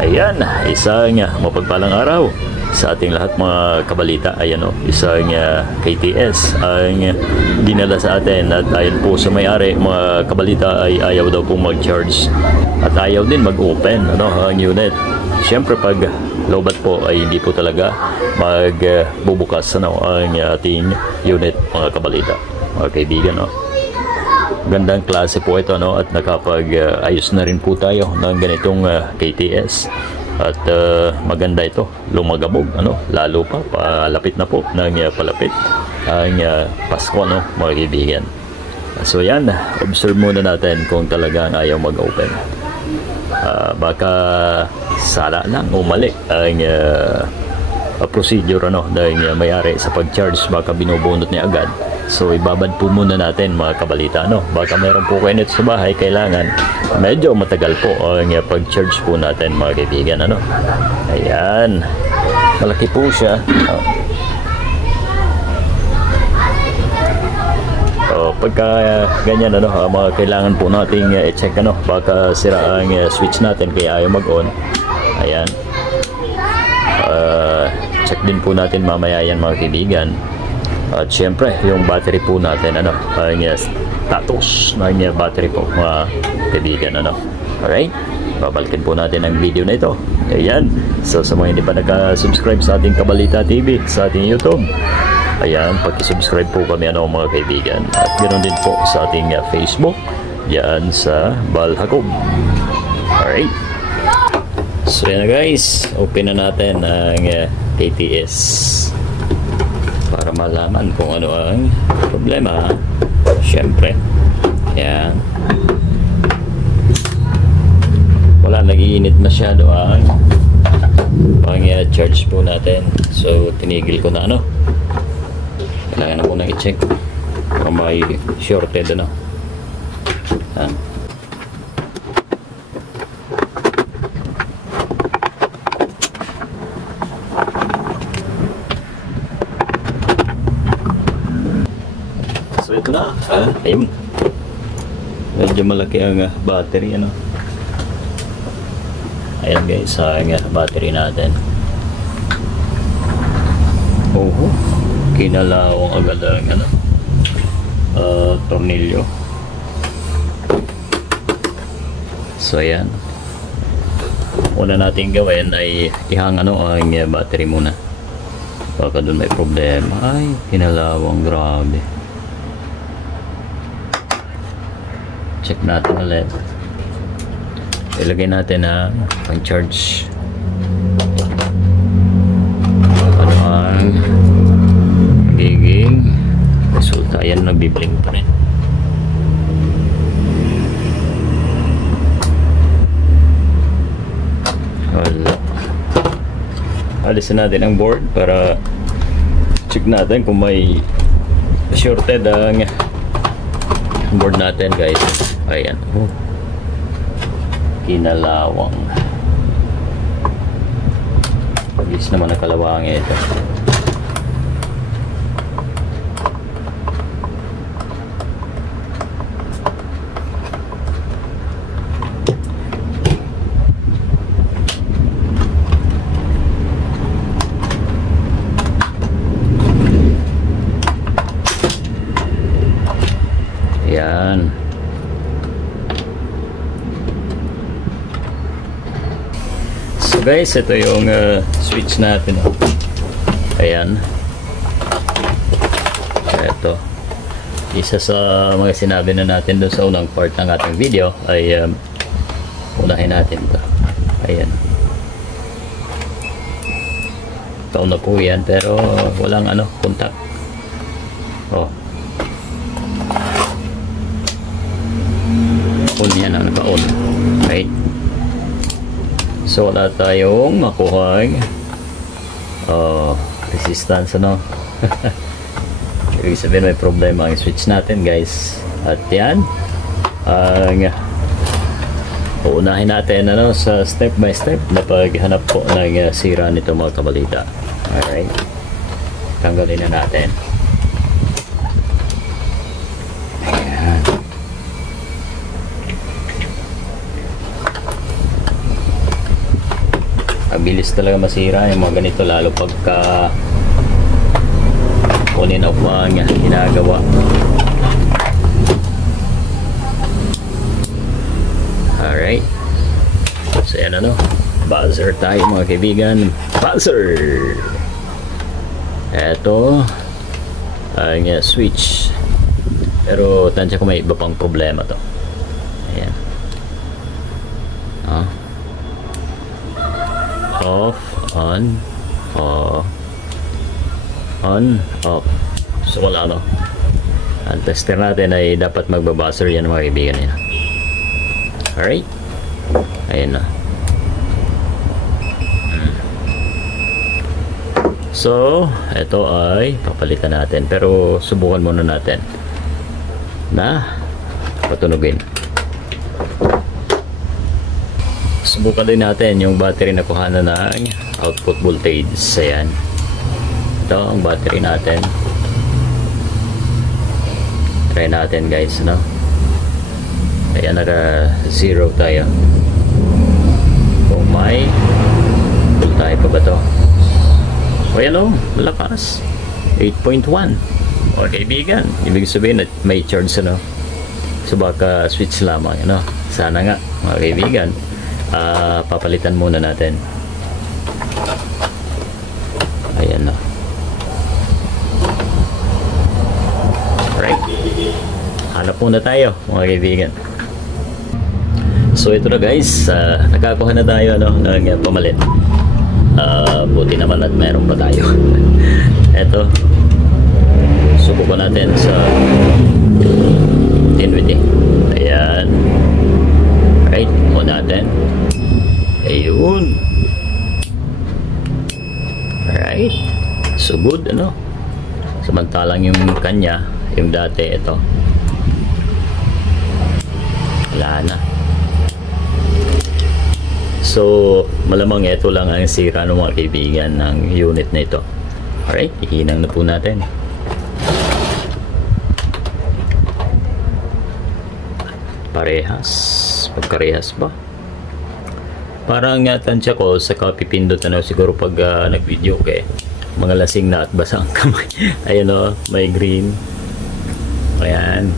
Ayan, isang mapagpalang araw sa ating lahat mga kabalita. Ayan o, isang KTS ang dinala sa atin at ayon po sa may-ari mga kabalita ay ayaw daw po mag-charge at ayaw din mag-open ang unit. Siyempre pag lobat po ay hindi po talaga magbubukas ang ating unit mga kabalita, mga kaibigan. Gandang klase po ito at nakapag-ayos na rin po tayo ng ganitong KTS at maganda ito, lumagabog lalo pa palapit na po ng palapit ang Pasko mga kaibigan. So yan, observe muna natin kung talagang ayaw mag-open. Baka sala lang o mali ang procedure ng may-ari sa pag-charge, baka binubunot niya agad. So ibabad po muna natin mga kabalita. Baka meron po kayo nito sa bahay, kailangan medyo matagal po ang pag-charge po natin mga kaibigan. Ayan, malaki po siya. Pagka ganyan mga kailangan po nating i-check baka sira ang switch natin kaya ayaw mag-on. Ayan, check din po natin mamaya yan mga kaibigan. At syempre yung battery po natin ang status ng battery po mga kaibigan. Alright, babalikan po natin ang video na ito. Ayan, so sa mga hindi pa naka-subscribe sa ating Kabalita TV sa ating YouTube, ayan, paki-subscribe po kami mga kaibigan. At ganoon din po sa ating Facebook, yan sa Balhacob. Alright, so yan guys, open na natin ang KTS para malaman kung ano ang problema. Siyempre, yan, wala, nag-iinit masyado ang charge po natin. So tinigil ko na kailangan na po na i-check kung may shorted yan. So ito na, ayun, medyo malaki ang battery ayan guys, ang battery natin. Kinalawang agad ang tornilyo. So ayan, una natin gawin ay ihang ang battery muna, baka doon may problema. Ay, kinalawang, grabe. Check natin ulit, ilagay natin ang charge. Ano ang magiging resulta? Ayan, nagbiblink pa rin. Wala. Alisin natin ang board para check natin kung may shorted ang board natin guys. Ayan, kinalawang. Pagis naman ang kalawang ito. Ayan. So guys, ito yung switch natin. Ayan. Ito, isa sa mga sinabi na natin doon sa unang part ng ating video ay unahin natin ito. Ayan, ito na po yan, pero walang contact. On yan, naka-on. Right, so wala tayong makuhang resistance ibig sabihin may problema ang switch natin guys. At yan ang uunahin natin sa step by step na paghanap po ng sira nito mga kabalita. Alright, tanggalin na natin. mabilis talaga masira yung mga ganito, lalo pagka on and off ang ginagawa. Alright, so yan ano, buzzer tayo mga kaibigan, buzzer. Eto ang switch, pero tansya ko may iba pang problema to. Ayan, off, on, off. So wala no. Ang tester natin ay dapat magbabuzzer yan mga kaibigan yan. Alright, ayan na. So ito ay papalitan natin, pero subukan muna natin na patunugin. Subukan din natin yung battery na kuhanan ng output voltage. Ayan, ito ang battery natin. Try natin guys, no? Ayan, naka 0 tayo. Kung may voltage pa ba to? O yan o, malakas 8.1. O kaibigan, ibig sabihin na may charge, ano? So baka switch lamang, ano? Sana nga mga kaibigan. Papalitan muna natin. Ayan na. Alright, hanap muna tayo mga kaibigan. So ito na guys, nakakuha na tayo ano, ng pamalit. Buti naman at meron pa tayo. Ito, subukan natin sa 1080. Ayan. Right, muna natin. Ayun. Alright, so good, ano? Samantalang yung kanya, yung dati, ito wala na. So malamang ito lang ang sira ng mga kaibigan ng unit na ito. Alright, ihinang na po natin. Parehas, pagkarehas ba? Parang tansya ko sa pipindot, ano, siguro pag nag-video okay, mga lasing na at basa ang kamay. Ayan o, may green. Ayan.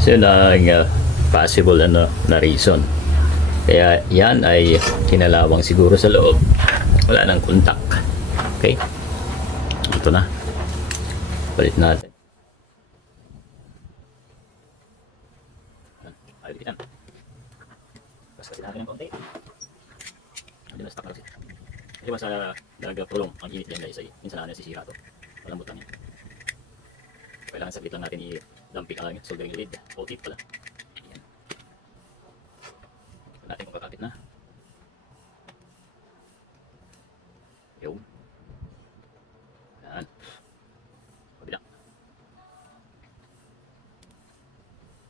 So yun ang possible ano, na reason. Kaya yan ay kinalawang siguro sa loob. Wala nang kontak. Okay, ito na, balit natin. Ayun yan, basta kasi natin ng konti. Hindi na stock na kasi. Kasi ba sa nagpulong ang init yan guys ay minsan na nasisira to. Malambot lang yan. Kailangan saglit lang natin i-dumping ang soldering lead. All tip pala. Ayan. Ito natin kung kakapit na. Yun. Ayan. Pabila.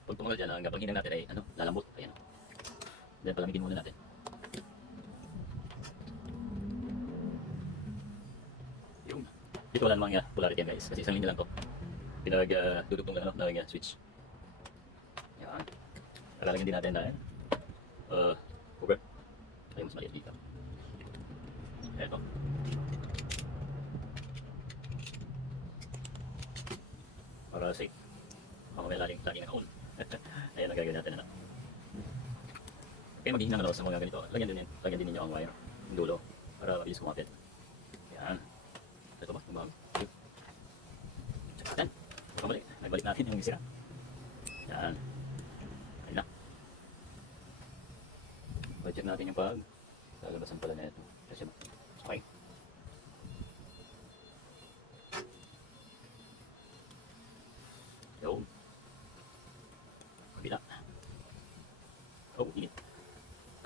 Pag tumagal dyan, ang panghinang natin ay ano, lalambot. Ayan. Then palamigin muna natin. Yun. Dito wala namang polarity yan guys. Kasi isang linya lang to. Pinag-dudugtong lang ng switch. Yan. Lalagyan din natin dahil cover. Ay, mas maliit dito. Eto. Para safe. Baka may laging naka-on. Ayan, nagagawin natin na. Okay, maghihinang na sa mga ganito. Lagyan din ninyo ang wire. Yung dulo. Para mabilis kumapit. Yan. Ito ba? Tumawag. Check natin. Nagbalik natin yung sira. Yan. Ayun na. Check natin yung pag lalabasan pala na ito. Kasi okay. Yun. Kabila. Oh, init.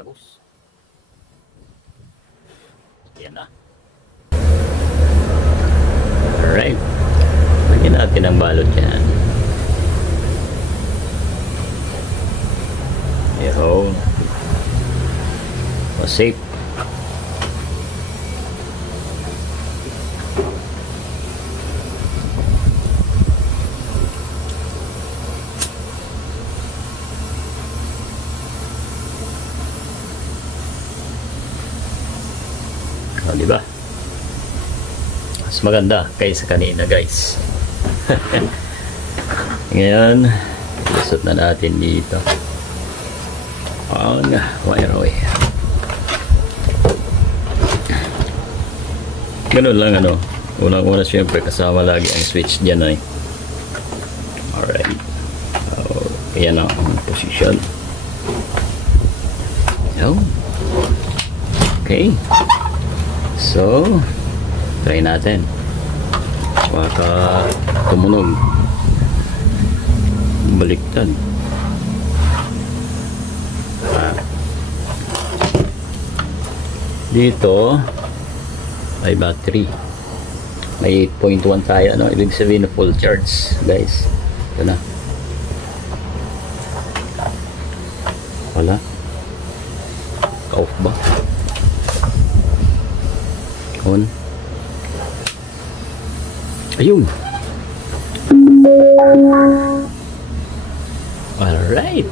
Tapos. Ayan na. Alright. Lagyan natin ang balot dyan. Yun. O, safe. O, di ba? Mas maganda kaysa kanina, guys. Ngayon, lusot na natin dito. On wire away. Ganun lang, ano. Unang-una syempre kasama lagi ang switch dyan ay. Alright. Ayan ang position. So, okay. So, try natin. Baka tumunog. Baliktad. Dito ay battery. May 8.1 tayo, ano? Ibig sabihin na full charge, guys. Ito na. Wala. Off ba? On. Ayun. Alright.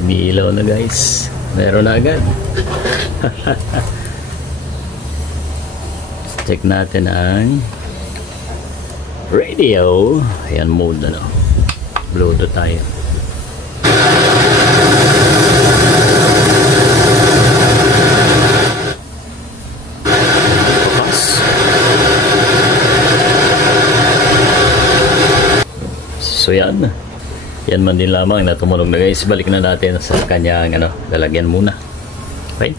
Umiilaw na, guys. Meron na agad. Check natin ang radio. Ayan, mode na, no? Bluetooth tayo. So yan. Yan man din lamang na tumunog na, guys. Balik na natin sa kanyang ano, lalagyan muna. Okay?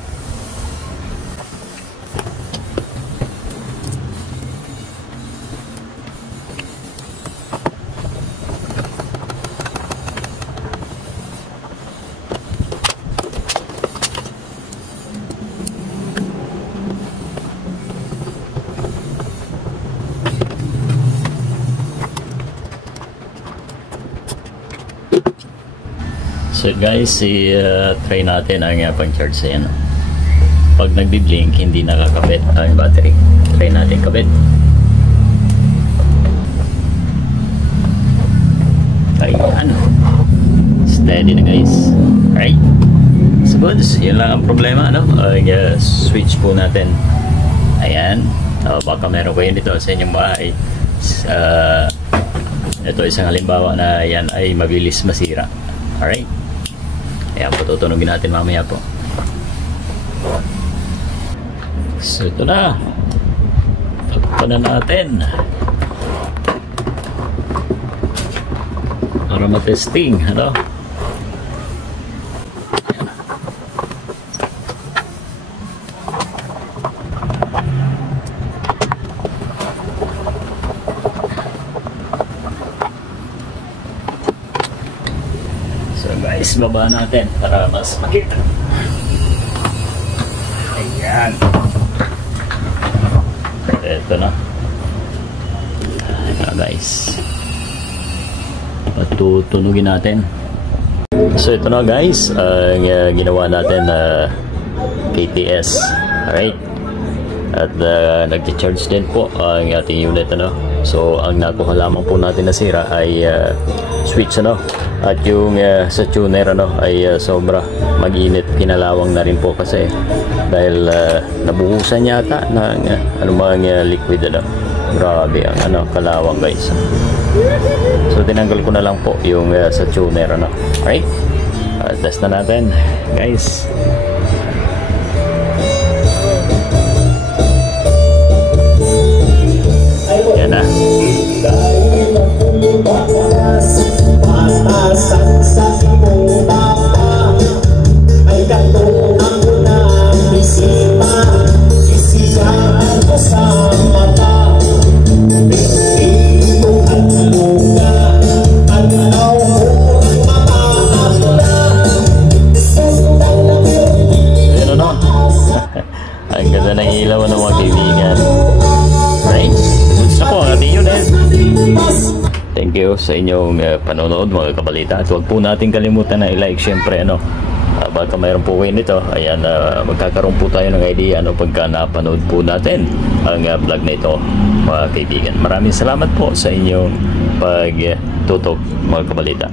So guys, try natin ang pang-charge sa yan. Pag nagbi-blink, hindi nakakabit ang battery. Try natin kabit. Ayan. Steady na, guys. Alright. So good. Yun lang ang problema, ano? Switch po natin. Ayan. Baka meron kayo dito sa inyong bahay. Ito isang halimbawa na yan ay mabilis masira. Alright. Ayan po, tutunugin natin mamaya po. So ito na. Takpan na natin para matesting, ano? Guys, baba natin para mas makita. Ayan. Ito na. Ayan, guys. Patutunugin natin. So ito na, guys, ang ginawa natin na KTS. Alright. At nag-charge din po ang ating unit, ano. So ang nakuha lamang po natin na sira ay switch, ano. At yung sa tuner, ano, ay sobra mag-init, kinalawang na rin po kasi dahil nabuhusan yata ng anumang liquid, ano. Grabe ang ano, kalawang, guys. So tinanggal ko na lang po yung sa tuner, ano. Alright, test na natin, guys. Yan na. Ang ganda ng ilaw ng mga kaibigan. Right? Goods na po ang ating unit. Thank you sa inyong panonood, mga kabalita. At huwag po natin kalimutan na i-like, syempre, ano. Baka mayroon po kayo nito. Ayan, magkakaroon po tayo ng idea, ano, pagka napanood po natin ang vlog na ito, mga kaibigan. Maraming salamat po sa inyong pagtutok, mga kabalita.